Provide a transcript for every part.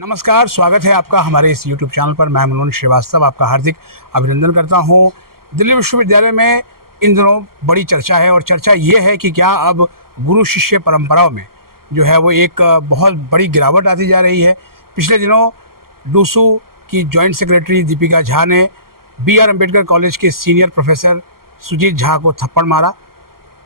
नमस्कार, स्वागत है आपका हमारे इस यूट्यूब चैनल पर। मैं मनोज श्रीवास्तव आपका हार्दिक अभिनंदन करता हूं। दिल्ली विश्वविद्यालय में इन दिनों बड़ी चर्चा है और चर्चा ये है कि क्या अब गुरु शिष्य परंपराओं में जो है वो एक बहुत बड़ी गिरावट आती जा रही है। पिछले दिनों डूसू की जॉइंट सेक्रेटरी दीपिका झा ने बी.आर. अम्बेडकर कॉलेज के सीनियर प्रोफेसर सुजीत झा को थप्पड़ मारा।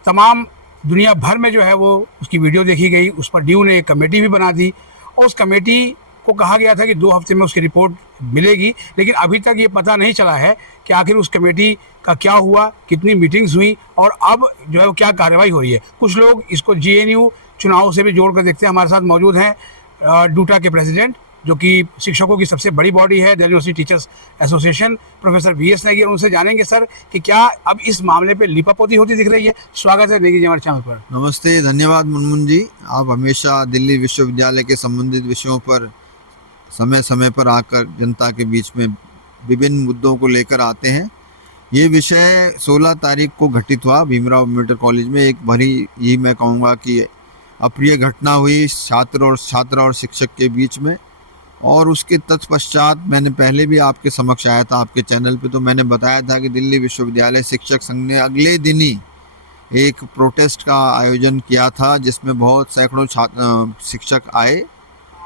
तमाम दुनिया भर में जो है वो उसकी वीडियो देखी गई। उस पर ड्यू ने एक कमेटी भी बना दी और उस कमेटी को कहा गया था कि 2 हफ्ते में उसकी रिपोर्ट मिलेगी, लेकिन अभी तक ये पता नहीं चला है कि आखिर उस कमेटी का क्या हुआ, कितनी मीटिंग्स हुई और अब जो है वो क्या कार्रवाई हो रही है। कुछ लोग इसको जेएनयू चुनाव से भी जोड़कर देखते हैं। हमारे साथ मौजूद हैं डूटा के प्रेसिडेंट, जो कि शिक्षकों की सबसे बड़ी बॉडी है, Delhi university teachers association, professor VS. Negi. और उनसे जानेंगे सर कि क्या अब इस मामले पे लीपापोती होती दिख रही है। स्वागत है नेगी जी हमारे चैनल पर। नमस्ते, धन्यवाद मुनमुन जी। आप हमेशा दिल्ली विश्वविद्यालय के संबंधित विषयों पर समय समय पर आकर जनता के बीच में विभिन्न मुद्दों को लेकर आते हैं। ये विषय 16 तारीख को घटित हुआ भीमराव अम्बेडकर कॉलेज में। एक बड़ी ही मैं कहूँगा कि अप्रिय घटना हुई छात्रा और शिक्षक के बीच में। और उसके तत्पश्चात मैंने पहले भी आपके समक्ष आया था आपके चैनल पे, तो मैंने बताया था कि दिल्ली विश्वविद्यालय शिक्षक संघ ने अगले दिन ही एक प्रोटेस्ट का आयोजन किया था, जिसमें बहुत सैकड़ों शिक्षक आए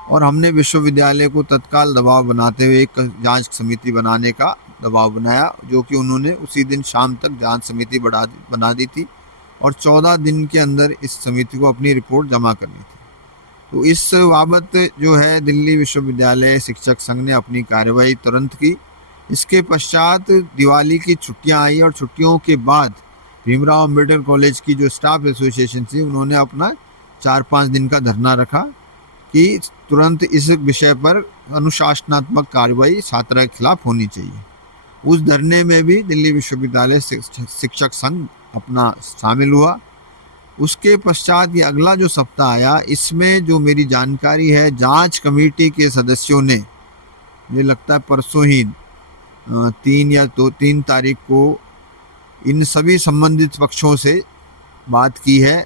और हमने विश्वविद्यालय को तत्काल दबाव बनाते हुए एक जांच समिति बनाने का दबाव बनाया, जो कि उन्होंने उसी दिन शाम तक जांच समिति बना दी थी और 14 दिन के अंदर इस समिति को अपनी रिपोर्ट जमा करनी थी। तो इस बाबत जो है दिल्ली विश्वविद्यालय शिक्षक संघ ने अपनी कार्रवाई तुरंत की। इसके पश्चात दिवाली की छुट्टियां आई और छुट्टियों के बाद भीमराव अम्बेडकर कॉलेज की जो स्टाफ एसोसिएशन थी, उन्होंने अपना 4-5 दिन का धरना रखा कि तुरंत इस विषय पर अनुशासनात्मक कार्रवाई छात्रा के खिलाफ होनी चाहिए। उस धरने में भी दिल्ली विश्वविद्यालय शिक्षक संघ अपना शामिल हुआ। उसके पश्चात ये अगला जो सप्ताह आया, इसमें जो मेरी जानकारी है, जांच कमेटी के सदस्यों ने, मुझे लगता है परसों ही 3 तारीख को इन सभी संबंधित पक्षों से बात की है।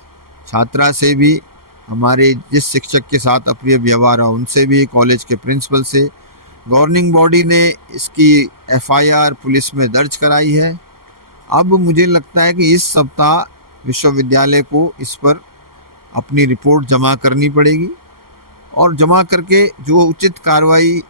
छात्रा से भी, हमारे जिस शिक्षक के साथ अप्रिय व्यवहार हो उनसे भी, कॉलेज के प्रिंसिपल से। गवर्निंग बॉडी ने इसकी एफआईआर पुलिस में दर्ज कराई है। अब मुझे लगता है कि इस सप्ताह विश्वविद्यालय को इस पर अपनी रिपोर्ट जमा करनी पड़ेगी और जमा करके जो उचित कार्रवाई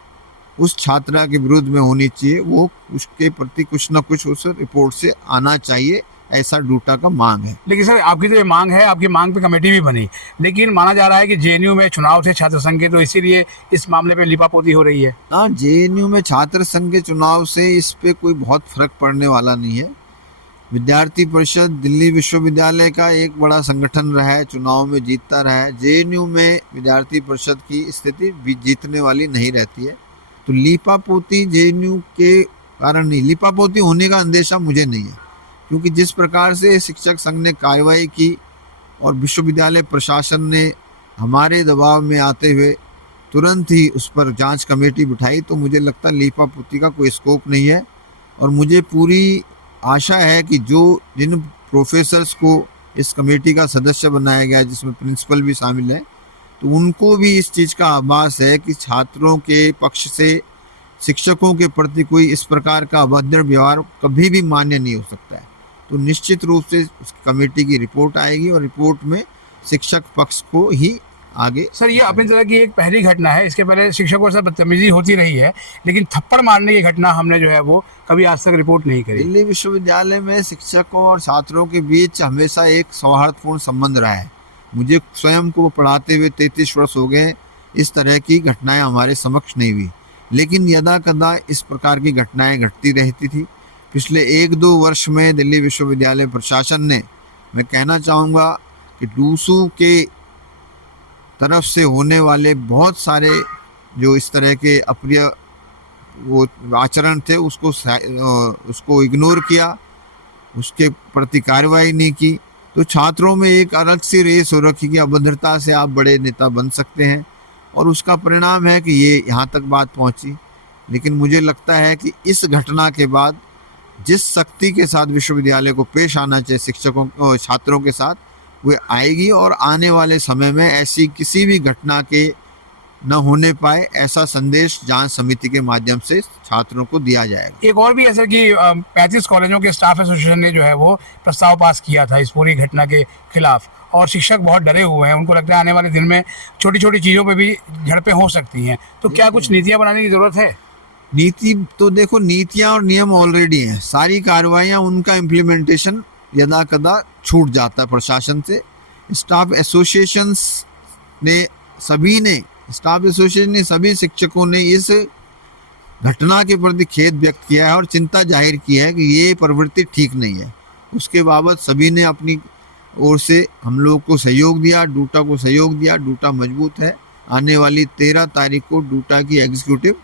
उस छात्रा के विरुद्ध में होनी चाहिए, वो उसके प्रति कुछ न कुछ उस रिपोर्ट से आना चाहिए, ऐसा डूटा का मांग है। लेकिन सर, आपकी जो ये मांग है, आपकी मांग पे कमेटी भी बनी, लेकिन माना जा रहा है कि जेएनयू में चुनाव थे छात्र संघ के, तो इसीलिए इस मामले पे लिपापोती हो रही है। हाँ, जेएनयू में छात्र संघ के चुनाव से इस पे कोई बहुत फर्क पड़ने वाला नहीं है। विद्यार्थी परिषद दिल्ली विश्वविद्यालय का एक बड़ा संगठन रहा है, चुनाव में जीतता रहा है। जेएनयू में विद्यार्थी परिषद की स्थिति जीतने वाली नहीं रहती है। तो लीपापोती जेएनयू के कारण नहीं, लीपापोती होने का अंदेशा मुझे नहीं है, क्योंकि जिस प्रकार से शिक्षक संघ ने कार्रवाई की और विश्वविद्यालय प्रशासन ने हमारे दबाव में आते हुए तुरंत ही उस पर जांच कमेटी बिठाई, तो मुझे लगता है लीपापोती का कोई स्कोप नहीं है। और मुझे पूरी आशा है कि जिन प्रोफेसर्स को इस कमेटी का सदस्य बनाया गया, जिसमें प्रिंसिपल भी शामिल है, तो उनको भी इस चीज़ का आभास है कि छात्रों के पक्ष से शिक्षकों के प्रति कोई इस प्रकार का अभद्र व्यवहार कभी भी मान्य नहीं हो सकता है। तो निश्चित रूप से उस कमेटी की रिपोर्ट आएगी और रिपोर्ट में शिक्षक पक्ष को ही आगे। सर, ये अपनी तरह की एक पहली घटना है। इसके पहले शिक्षकों से बदतमीजी होती रही है, लेकिन थप्पड़ मारने की घटना हमने जो है वो कभी आज तक रिपोर्ट नहीं करी। दिल्ली विश्वविद्यालय में शिक्षकों और छात्रों के बीच हमेशा एक सौहार्दपूर्ण संबंध रहा है। मुझे स्वयं को पढ़ाते हुए 33 वर्ष हो गए, इस तरह की घटनाएं हमारे समक्ष नहीं हुई, लेकिन यदा कदा इस प्रकार की घटनाएं घटती रहती थी। पिछले 1-2 वर्ष में दिल्ली विश्वविद्यालय प्रशासन ने, मैं कहना चाहूँगा कि डूसू के तरफ से होने वाले बहुत सारे जो इस तरह के अप्रिय वो आचरण थे, उसको इग्नोर किया, उसके प्रति कार्रवाई नहीं की। तो छात्रों में एक अलग सी रेस हो रखी कि अभद्रता से आप बड़े नेता बन सकते हैं, और उसका परिणाम है कि ये यहाँ तक बात पहुँची। लेकिन मुझे लगता है कि इस घटना के बाद जिस सख्ती के साथ विश्वविद्यालय को पेश आना चाहिए शिक्षकों छात्रों के साथ, वो आएगी और आने वाले समय में ऐसी किसी भी घटना के न होने पाए, ऐसा संदेश जांच समिति के माध्यम से छात्रों को दिया जाएगा। एक और भी ऐसा कि 35 कॉलेजों के स्टाफ एसोसिएशन ने जो है वो प्रस्ताव पास किया था इस पूरी घटना के खिलाफ, और शिक्षक बहुत डरे हुए हैं। उनको लगता है आने वाले दिन में छोटी छोटी चीज़ों पे भी झड़पें हो सकती हैं। तो क्या कुछ नीतियाँ बनाने की ज़रूरत है? नीति तो देखो, नीतियां और नियम ऑलरेडी हैं, सारी कार्रवाइयां उनका इम्प्लीमेंटेशन यदा कदा छूट जाता है प्रशासन से। स्टाफ एसोसिएशंस ने स्टाफ एसोसिएशन ने सभी शिक्षकों ने इस घटना के प्रति खेद व्यक्त किया है और चिंता जाहिर की है कि ये प्रवृत्ति ठीक नहीं है। उसके बाबत सभी ने अपनी ओर से हम लोग को सहयोग दिया, डूटा को सहयोग दिया। डूटा मजबूत है। आने वाली 13 तारीख को डूटा की एग्जीक्यूटिव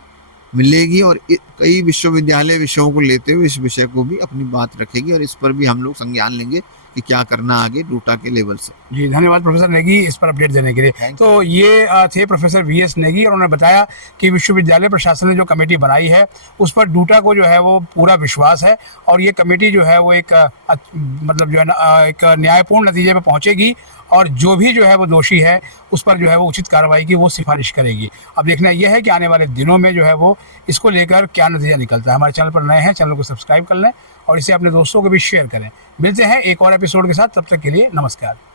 मिलेगी और कई विश्वविद्यालय विषयों को लेते हुए इस विषय को भी अपनी बात रखेगी और इस पर भी हम लोग संज्ञान लेंगे कि क्या करना आगे डूटा के लेवल से। जी धन्यवाद प्रोफेसर नेगी इस पर अपडेट देने के लिए। तो ये थे प्रोफेसर वीएस नेगी, और उन्होंने बताया कि विश्वविद्यालय प्रशासन ने जो कमेटी बनाई है उस पर डूटा को जो है वो पूरा विश्वास है, और ये कमेटी जो है वो एक मतलब जो है ना एक न्यायपूर्ण नतीजे पर पहुंचेगी, और जो भी जो है वो दोषी है उस पर जो है वो उचित कार्रवाई की वो सिफारिश करेगी। अब देखना यह है कि आने वाले दिनों में जो है वो इसको लेकर क्या नतीजा निकलता है। हमारे चैनल पर नए हैं, चैनल को सब्सक्राइब कर लें और इसे अपने दोस्तों को भी शेयर करें। मिलते हैं एक और एपिसोड के साथ, तब तक के लिए नमस्कार।